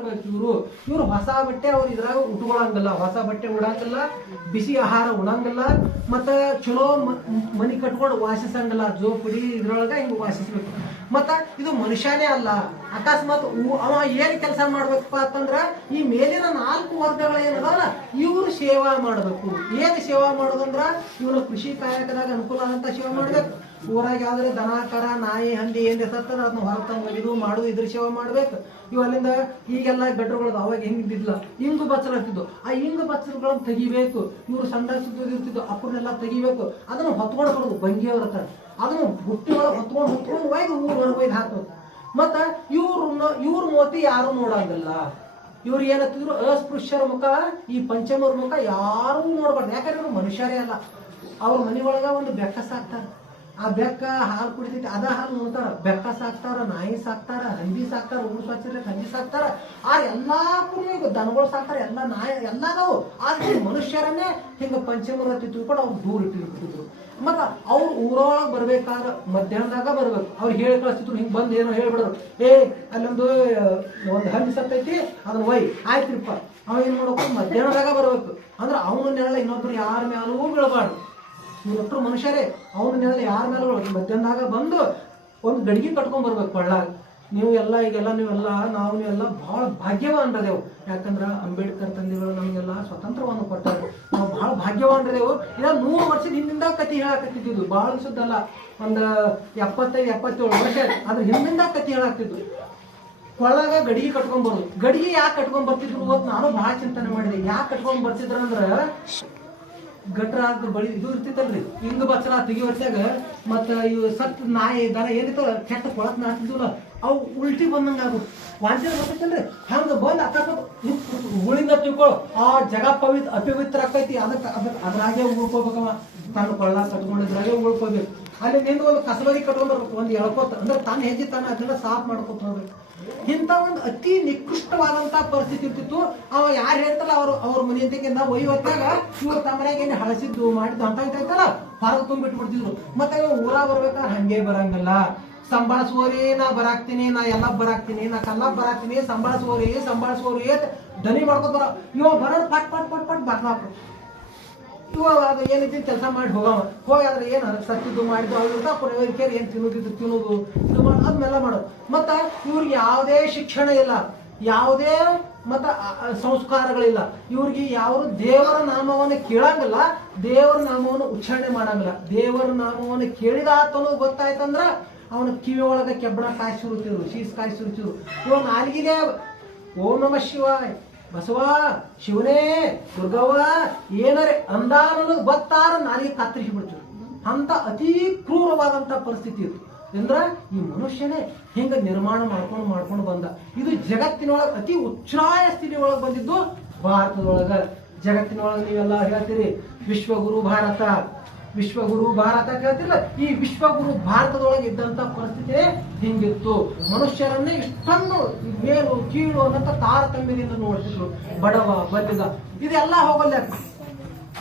ಇರ್ಬೇಕು. ಇವ್ರು ಹೊಸ ಬಟ್ಟೆ ಅವ್ರು ಇದ್ರಾಗ ಉಟ್ಕೊಳಂಗಿಲ್ಲ, ಹೊಸ ಬಟ್ಟೆ ಉಡಂಗಿಲ್ಲ, ಬಿಸಿ ಆಹಾರ ಉಣಂಗಿಲ್ಲ, ಮತ್ತ ಚಲೋ ಮನಿ ಕಟ್ಕೊಂಡು ವಾಸಿಸಂಗಿಲ್ಲ, ಜೋಪುಡಿ ಇದ್ರೊಳಗ ಹಿಂಗ್ ವಾಸಿಸ್ಬೇಕು. ಮತ್ತ ಇದು ಮನುಷ್ಯನೇ ಅಲ್ಲ. ಅಕಸ್ಮಾತ್ ಅವ ಏನ್ ಕೆಲಸ ಮಾಡ್ಬೇಕಪ್ಪ ಅಂತಂದ್ರ ಈ ಮೇಲಿನ 4 ವರ್ಗಗಳು ಏನದಾವಲ್ಲ ಇವ್ರು ಸೇವಾ ಮಾಡ್ಬೇಕು. ಏನ್ ಸೇವಾ ಮಾಡೋದಂದ್ರ ಇವ್ರು ಕೃಷಿ ಕಾಯಕದಾಗ ಅನುಕೂಲ ಅಂತ ಸೇವಾ ಮಾಡ್ಬೇಕು. ಊರಾಗ ಯಾವ್ದ್ರೆ ದನ ಕರ ನಾಯಿ ಹಂದಿ ಏನ್ ಸತ್ತದ ಅದನ್ನ ಹೊರತಂದು ಮಾಡುದು ಇದ್ರ ಸೇವೆ ಮಾಡ್ಬೇಕು. ಇವ್ ಅಲ್ಲಿಂದ ಈಗೆಲ್ಲ ಗಡ್ರಗಳದ ಅವಾಗ ಹೆಂಗಿದ್ದಿಲ್ಲ, ಹಿಂಗು ಬಚ್ಚಲ ಇರ್ತಿದ್ವು. ಆ ಹಿಂಗು ಬಚ್ಚಲಗಳನ್ನ ತೆಗಿಬೇಕು. ಇವ್ರು ಸಣ್ಣ ಸುದ್ದಿ ಇರ್ತಿದ್ವು, ಅಪ್ಪನ್ನೆಲ್ಲ ತೆಗಿಬೇಕು. ಅದನ್ನ ಹೊತ್ಕೊಂಡು ಬರೋದು ಬಂಗಿಯವ್ರ ಹತ್ರ, ಅದನ್ನು ಬುಟ್ಟಿ ಒಳಗೆ ಹೊತ್ಕೊಂಡು ಒಯ್ದು ಊರೊಳಗೆ ಒಯ್ದು ಹಾಕೋದು. ಮತ್ತ ಇವ್ರ ಮೋತಿ ಯಾರು ನೋಡಂಗಿಲ್ಲ. ಇವ್ರು ಏನತ್ತಿದ್ರು ಅಸ್ಪೃಶ್ಯರ ಮುಖ, ಈ ಪಂಚಮರ ಮುಖ ಯಾರೂ ನೋಡ್ಬಾರ್ದು. ಯಾಕಂದ್ರೆ ಇವ್ರು ಮನುಷ್ಯರೇ ಅಲ್ಲ. ಅವ್ರ ಮನೆ ಒಳಗ ಒಂದು ಬೆಕ್ಕ ಸಾಕ್ತಾರ, ಆ ಬೆಕ್ಕ ಹಾಲು ಕುಡಿತೈತಿ, ಅದ ಹಾಲು ನೋಡ್ತಾರ. ಬೆಕ್ಕ ಸಾಕ್ತಾರ, ನಾಯಿ ಸಾಕ್ತಾರ, ಹಂದಿ ಸಾಕ್ತಾರ, ಊರು ಸ್ವಚ್ಛ ಹಂದಿ ಸಾಕ್ತಾರ. ಆ ಎಲ್ಲಾಕ್ಕೂ ಈಗ ದನಗಳು ಸಾಕ್ತಾರ, ಎಲ್ಲ ನಾಯಿ ಎಲ್ಲದಾವು. ಆದ್ರೆ ಮನುಷ್ಯರನ್ನೇ ಹಿಂಗ ಪಂಚಮರ ತಿಳ್ಕೊಂಡು ಅವ್ರು ದೂರ ಇಟ್ಟಿರ್ತಿದ್ರು. ಮತ್ತ ಅವ್ರು ಊರೊಳಗೆ ಬರ್ಬೇಕಾದ್ರೆ ಮಧ್ಯಾಹ್ನದಾಗ ಬರ್ಬೇಕು. ಅವ್ರು ಹೇಳಿ ಕಳಿಸ್ತಿದ್ರು, ಹಿಂಗ್ ಬಂದು ಏನೋ ಹೇಳ್ಬಿಡೋರು, ಅಲ್ಲೊಂದು ಹಂದಿ ಸತ್ತೈತಿ ಅದನ್ನ ಒಯ್ ಆಯ್ತಿರಪ್ಪ. ಅವ ಏನ್ ಮಾಡ್ಬೇಕು, ಮಧ್ಯಾಹ್ನದಾಗ ಬರ್ಬೇಕು. ಅಂದ್ರೆ ಅವನನ್ನೆಲ್ಲ ಇನ್ನೊಬ್ರು ಯಾರ ಮ್ಯಾಲೂ ಬೀಳಬಾರ್ದು. ಇವರೊಟ್ಟರು ಮನುಷ್ಯರೇ, ಅವನ ನೆಲ ಯಾರ ಮೇಲೆ ಮಧ್ಯಾಹ್ನದಾಗ ಬಂದು ಒಂದು ಗಡಿಗೆ ಕಟ್ಕೊಂಡ್ ಬರ್ಬೇಕು ಕೊಳ್ಳಾಗ. ನೀವೆಲ್ಲ ಈಗೆಲ್ಲ ನೀವೆಲ್ಲ ಬಹಳ ಭಾಗ್ಯವಾನ್ರದೇವು. ಯಾಕಂದ್ರ ಅಂಬೇಡ್ಕರ್ ತಂದೆಗಳು ನಮಗೆಲ್ಲ ಸ್ವತಂತ್ರವನ್ನು ಕೊಟ್ಟಾರೆ. ನಾವು ಬಹಳ ಭಾಗ್ಯವಾನ್ರದೇವು. ಇಲ್ಲ 100 ವರ್ಷದ ಹಿಂದಿಂದ ಕತಿ ಹೇಳಾಕತ್ತಿದ್ವಿ, ಬಹಳ ದಿವಸದ್ದಲ್ಲ, ಒಂದು 75-77 ವರ್ಷ ಅದ್ರ ಹಿಂದಿಂದ ಕತಿ ಹೇಳಾಕ್ತಿದ್ವಿ. ಕೊಳ್ಳಾಗ ಗಡಿಗೆ ಕಟ್ಕೊಂಡ್ ಬರೋದು. ಗಡಿಗೆ ಯಾಕೆ ಕಟ್ಕೊಂಡ್ ಬರ್ತಿದ್ರು ಅಂತ ನಾನು ಬಹಳ ಚಿಂತನೆ ಮಾಡಿದೆ. ಯಾಕೆ ಕಟ್ಕೊಂಡ್ ಬರ್ತಿದ್ರ ಅಂದ್ರ ಗಟ್ರ ಬಳಿ ಇದು ಇರ್ತಿತ್ತಲ್ರಿ, ಹಿಂಗ ಬಚ್ಚಲ ತೆಗಿ ವರ್ಷಾಗ ಮತ್ತ ಇವ್ ಸತ್ ನಾಯಿ ದನ ಏನಿತ್ತು ಕೆಟ್ಟ ಕೊಳತ್ ನಾತಿದ್ವಲ್ಲ ಅವು ಉಲ್ಟಿ ಬಂದಂಗ ಆಗುದು. ವಾಂತಿ ಬರ್ತೈತಲ್ರಿ, ಹಂಗ ಬಂದ್ ಅಕಸ್ಮಾತ್ ಉಳಿಂದ ತಿಳ್ಕೊಳ್ಳೋ ಆ ಜಗ ಅಪವಿತ್ರ ಆಕೈತಿ. ಅದ್ರಾಗೆ ಉಳ್ಕೋಬೇಕವ, ತಾನು ಕೊಳ್ಳ ಕಟ್ಕೊಂಡಿದ್ರಾಗೆ ಉಳ್ಕೋಬೇಕು. ಅಲ್ಲಿ ನಿಂದ ಒಂದು ಕಸಬರಿ ಕಟ್ಕೊಂಡ್ ಬರ್ಬೇಕು, ಒಂದು ಎಳ್ಕೋತ ಅಂದ್ರೆ ತಾನು ಹೆಜ್ಜೆ ತಾನು ಅದನ್ನ ಸಾಫ್ ಮಾಡ್ಕೊತ ಹೋಗ್ಬೇಕು. ಇಂಥ ಒಂದು ಅತಿ ನಿಕೃಷ್ಟವಾದಂತ ಪರಿಸ್ಥಿತಿ ಇರ್ತಿತ್ತು. ಅವ ಯಾರು ಹೇಳ್ತಲ್ಲ ಅವ್ರ ಮನೆಯಿಂದ ಒಯ್ಯೊತ್ತಾಗ ಇವ್ರ ತಮ್ಮರಾಗ ಏನ್ ಹಳಸಿದ್ದು ಮಾಡಿದ್ದು ಅಂತ ಐತಲ್ಲ ಹೊರಗೆ ತುಂಬಿಟ್ಬಿಡ್ತಿದ್ರು. ಮತ್ತೆ ಊರ ಬರ್ಬೇಕಾದ್ರೆ ಹಂಗೆ ಬರಂಗಿಲ್ಲ. ಸಂಭಾಳಿಸುವವರೇ ನಾ ಬರಾಕ್ತೀನಿ, ನಾ ಎಲ್ಲ ಬರಾಕ್ತೀನಿ, ನಾ ಕಲ್ಲ ಬರಾಕ್ತೀನಿ, ಸಂಭಾಳಿಸುವವರೇ ದನಿ ಮಾಡ್ಕೊತ ಬರ. ಇವ ಬರೋದು ಪಟ್ ಬರ್ಲಾಕ. ಇವಾಗ ಅದು ಏನೈತಿ ಕೆಲಸ ಮಾಡಿ ಹೋಗಾದ್ರೆ ಏನು ಸತ್ತಿದ್ದು ಮಾಡಿದ್ದು ಅವ್ರ ಪುನವರಿಕೆಯರು ಏನ್ ತಿನ್ನೋದು ಇದು ಅದನ್ನೆಲ್ಲ ಮಾಡೋದು. ಮತ್ತ ಇವ್ರಿಗೆ ಯಾವುದೇ ಶಿಕ್ಷಣ ಇಲ್ಲ, ಯಾವುದೇ ಮತ್ತ ಸಂಸ್ಕಾರಗಳಿಲ್ಲ. ಇವ್ರಿಗೆ ಯಾರು ದೇವರ ನಾಮವನ್ನು ಕೇಳಂಗಿಲ್ಲ, ದೇವರ ನಾಮವನ್ನು ಉಚ್ಚಾರಣೆ ಮಾಡಂಗಿಲ್ಲ. ದೇವರ ನಾಮವನ್ನು ಕೇಳಿದ ಆತನು ಗೊತ್ತಾಯ್ತಂದ್ರ ಅವನ ಕಿವಿ ಒಳಗ ಕೆಬ್ಬಣ ಕಾಯಿ ಸುರುತ್ತಿರು, ಶೀಸ್ ಕಾಯಿ ಸುರುತ್ತಿರು. ಇವಾಗ ನಾಲ್ಗಿಗೆ ಓಂ ನಮಃ ಶಿವಾಯ, ಬಸವ, ಶಿವನೇ, ದುರ್ಗವ್ವ ಏನಾರೆ ಅಂದಾನ ಗೊತ್ತಾರ ನಾಲಿಗೆ ಕತ್ತರಿಸಿ ಬಿಡ್ತೀವಿ. ಅಂತ ಅತಿ ಕ್ರೂರವಾದಂತ ಪರಿಸ್ಥಿತಿ ಇತ್ತು. ಅಂದ್ರ ಈ ಮನುಷ್ಯನೇ ಹಿಂಗ ನಿರ್ಮಾಣ ಮಾಡ್ಕೊಂಡು ಬಂದ. ಇದು ಜಗತ್ತಿನೊಳಗೆ ಅತಿ ಉಚ್ಛ್ರಾಯ ಸ್ಥಿತಿ ಒಳಗೆ ಬಂದಿದ್ದು ಭಾರತದೊಳಗ. ಜಗತ್ತಿನೊಳಗೆ ನೀವೆಲ್ಲ ಹೇಳ್ತೀರಿ ವಿಶ್ವಗುರು ಭಾರತ ಕೇಳ್ತಿಲ್ಲ. ಈ ವಿಶ್ವಗುರು ಭಾರತದೊಳಗೆ ಇದ್ದಂತ ಪರಿಸ್ಥಿತಿ ಹಿಂಗಿತ್ತು. ಮನುಷ್ಯರನ್ನೇ ಇಷ್ಟೊಂದು ಮೇಲು ಕೀಳು ಅನ್ನಂತ ತಾರತಮ್ಯದಿಂದ ನೋಡ್ತಿದ್ರು. ಬಡವ ಬಲ್ಲಿದ ಇದೆಲ್ಲ ಹೋಗಲ್ಲ.